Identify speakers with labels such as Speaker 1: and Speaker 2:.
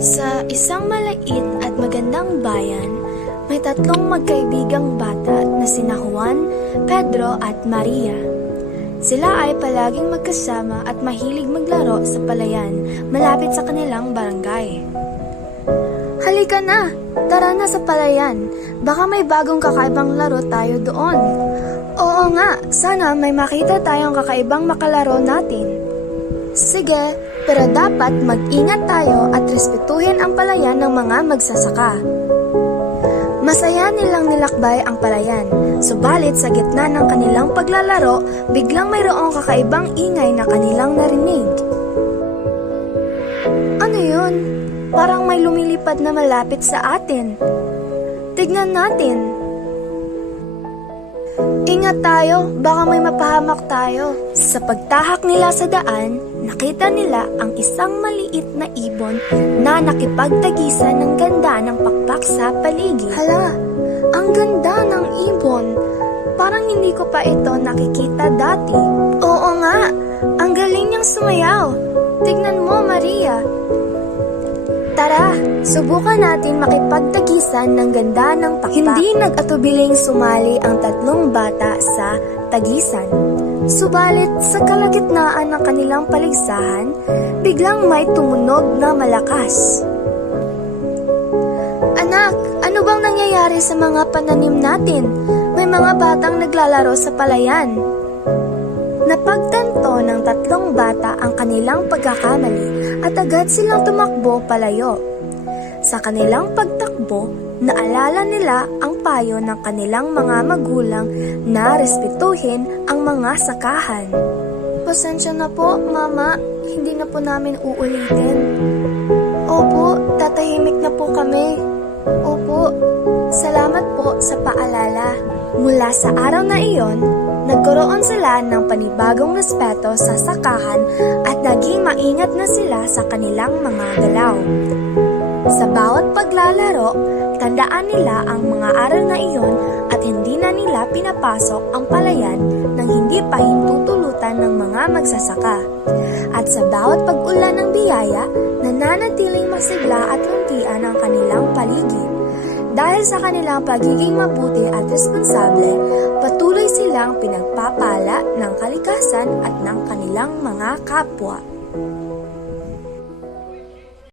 Speaker 1: Sa isang malait at magandang bayan, may tatlong magkaibigang bata na sina Juan, Pedro at Maria. Sila ay palaging magkasama at mahilig maglaro sa palayan malapit sa kanilang barangay. Halika na! Tara na sa palayan. Baka may bagong kakaibang laro tayo doon. Oo nga, sana may makita tayong kakaibang makalaro natin. Sige, pero dapat mag-ingat tayo at respetuhin ang palayan ng mga magsasaka. Masaya nilang nilakbay ang palayan, subalit sa gitna ng kanilang paglalaro, biglang mayroong kakaibang ingay na kanilang narinig. Ano yun? Parang may lumilipad na malapit sa atin. Tignan natin. Ingat tayo, baka may mapahamak tayo. Sa pagtahak nila sa daan, nakita nila ang isang maliit na ibon na nakipagtagisan ng ganda ng pakpak sa paligid. Hala, ang ganda ng ibon. Parang hindi ko pa ito nakikita dati. Oo nga, ang galing niyang sumayaw. Tignan mo, Maria. Tara, subukan natin makipagtagisan ng ganda ng pakpak. Hindi nag-atubiling sumali ang tatlong bata sa tagisan. Subalit sa kalagitnaan ng kanilang paligsahan, biglang may tumunog na malakas. Anak, ano bang nangyayari sa mga pananim natin? May mga batang naglalaro sa palayan. Napagtanto ng tatlong bata ang kanilang pagkakamali at agad silang tumakbo palayo. Sa kanilang pagtakbo, naalala nila ang payo ng kanilang mga magulang na respetuhin ang mga sakahan. Pasensya na po, Mama. Hindi na po namin uulitin. Opo, tatahimik na po kami. Opo, salamat po sa paalala. Mula sa araw na iyon, nagkaroon sila ng panibagong respeto sa sakahan at naging maingat na sila sa kanilang mga galaw. Sa bawat paglalaro, tandaan nila ang mga aral na iyon at hindi na nila pinapasok ang palayan nang hindi pa hintutulutan ng mga magsasaka. At sa bawat pag-ulan ng biyaya, nananatiling masigla at luntian ang kanilang paligid. Dahil sa kanilang pagiging mabuti at responsable, patuloy silang pinagpapala ng kalikasan at ng kanilang mga kapwa.